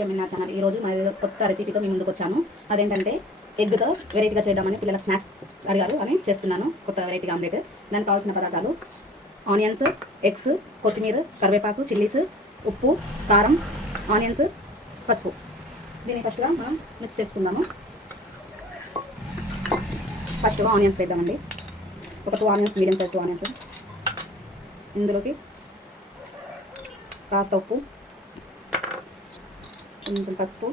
To MNR channel. ఈరోజు మరి కొత్త రెసిపీతో మీ ముందుకు వచ్చాను. అదేంటంటే ఎగ్తో వెరైటీగా చేద్దామని పిల్లల స్నాక్స్ అడిగారు అని చేస్తున్నాను. కొత్త వెరైటీగా ఆమ్లెట్. దానికి కావాల్సిన పదార్థాలు: ఆనియన్స్, ఎగ్స్, కొత్తిమీర, కరివేపాకు, చిల్లీస్, ఉప్పు, కారం, ఆనియన్స్, పసుపు. దీన్ని ఫస్ట్గా మనం మిక్స్ చేసుకుందాము. ఫస్ట్గా ఆనియన్స్ వేద్దామండి. ఒక 2 ఆనియన్స్, మీడియం సైజ్ 2 ఆనియన్స్. ఇందులోకి కాస్త ఉప్పు, కొంచెం పసుపు,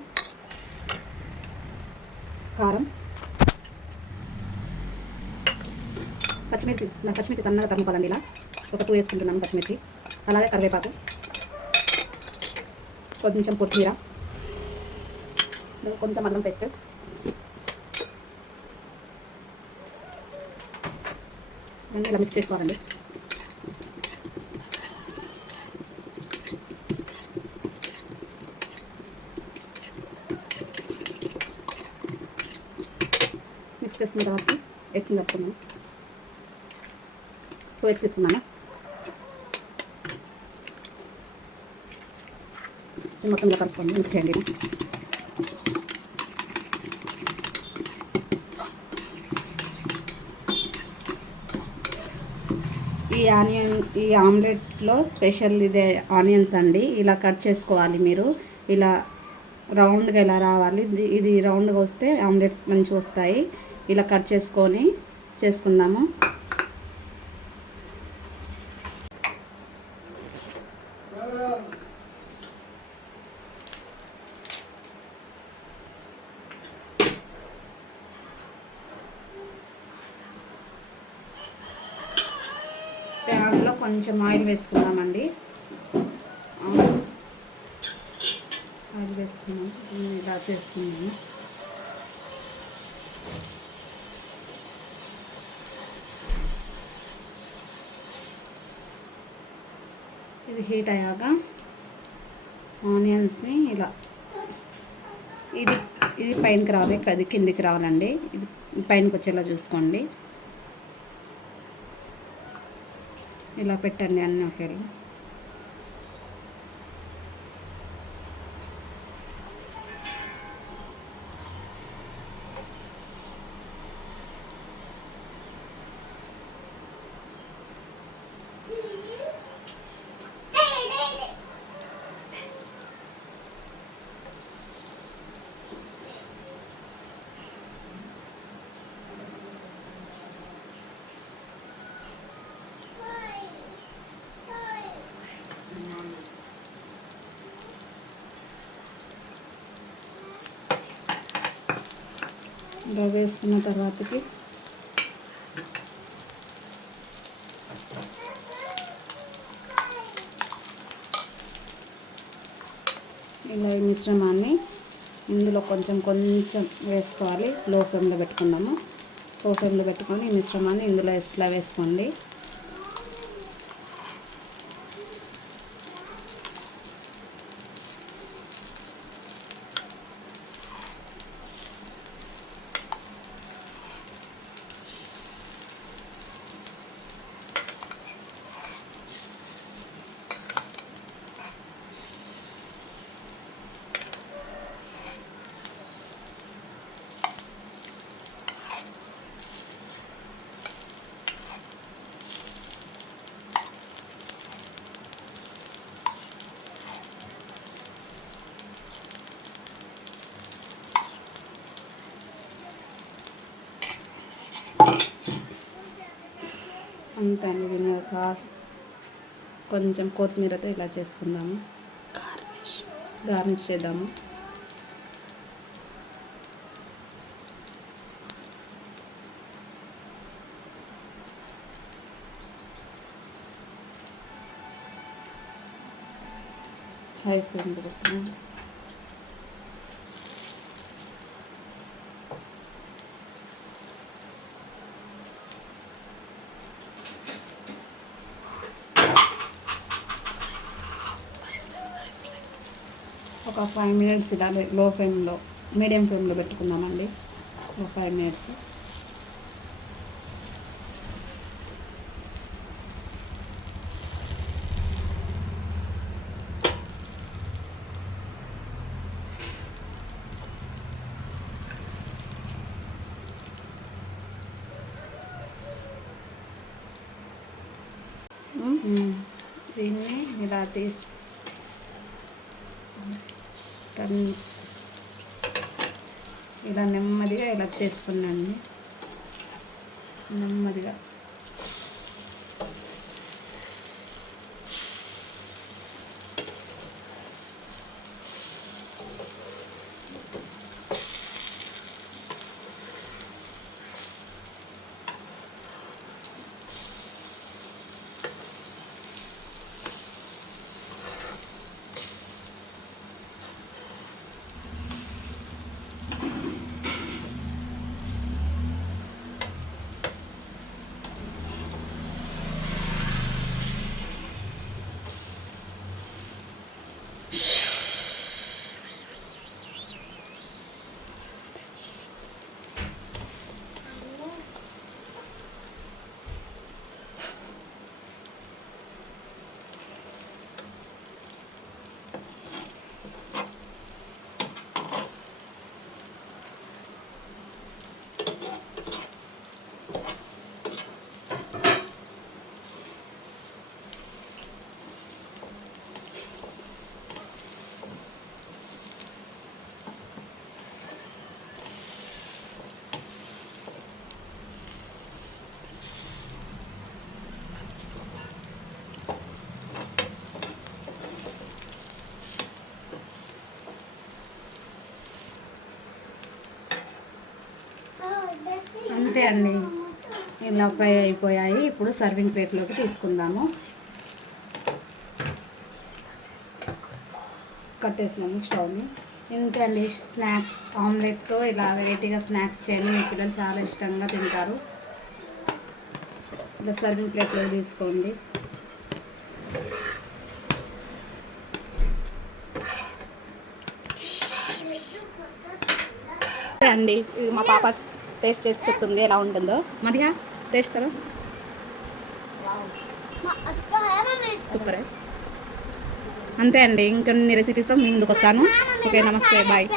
కారం, పచ్చిమిర్చి సన్నగా తరుముకోవాలండి. ఇలా ఒక 2 వేసుకుంటున్నాము పచ్చిమిర్చి. అలాగే కరివేపాకు, కొంచెం కొత్తిమీర, కొంచెం అల్లం పేస్ట్, అన్నీ ఇలా మిక్స్ చేసుకోవాలండి. మిక్స్ చేసుకున్న తర్వాత ఎగ్స్ కలుపుకున్నాను. 2 ఎగ్స్ తీసుకున్నాను. మొత్తం ఇలా కలుపుకోండి, మిక్స్ చేయండి. ఈ ఆమ్లెట్లో స్పెషల్ ఇదే ఆనియన్స్ అండి. ఇలా కట్ చేసుకోవాలి మీరు. ఇలా రౌండ్గా ఇలా రావాలి. ఇది రౌండ్గా వస్తే ఆమ్లెట్స్ మంచిగా వస్తాయి. ఇలా కట్ చేసుకొని చేసుకుందాము. ప్యాన్లో కొంచెం ఆయిల్ వేసుకుందామండి. ఆయిల్ వేసుకున్నాము, ఇలా చేసుకున్నాము. ఇది హీట్ అయ్యాక ఆనియన్స్ని ఇలా ఇది పైనకి రావాలి, అది కిందికి రావాలండి. ఇది పైనకి వచ్చేలా చూసుకోండి. ఇలా పెట్టండి అన్నీ ఒకేలా. ఇలా వేసుకున్న తర్వాతకి ఇలా ఈ మిశ్రమాన్ని ఇందులో కొంచెం వేసుకోవాలి. లో ఫ్లేమ్లో పెట్టుకుందాము. లో ఫ్లేమ్లో పెట్టుకొని ఈ మిశ్రమాన్ని ఇందులో ఇట్లా వేసుకోండి. అంతే అండి. దీన్ని కొంచెం కొత్తిమీరతో ఇలా చేసుకుందాము, గార్నిష్ చేద్దాము. హై ఫ్లేమ్ పెడుతున్నాను. ఒక 5 మినిట్స్ ఇలా లో ఫ్లేమ్లో, మీడియం ఫ్లేమ్లో పెట్టుకుందామండి. ఒక 5 మినిట్స్. దీన్ని ఇలా ఇలా నెమ్మదిగా ఇలా చేసుకున్నాను. నెమ్మదిగా అంతే అండి. ఇలా ఫ్రై అయిపోయాయి. ఇప్పుడు సర్వింగ్ ప్లేట్లోకి తీసుకుందాము. కట్టేసినాము స్టవ్ని. ఇంతే అండి, స్నాక్స్ ఆమ్లెట్తో ఇలా వెరైటీగా స్నాక్స్ చేయండి. మీ పిల్లలు చాలా ఇష్టంగా తింటారు. ఇలా సర్వింగ్ ప్లేట్లో తీసుకోండి. అండి ఇది మా పాప టేస్ట్ చేసి చెప్తుంది ఎలా ఉంటుందో. మదిగా టేస్ట్ కరో. సూపర్. అంతే అండి, ఇంకొన్ని రెసిపీస్తో మీ ముందుకు వస్తాను. ఓకే, నమస్తే, బాయ్.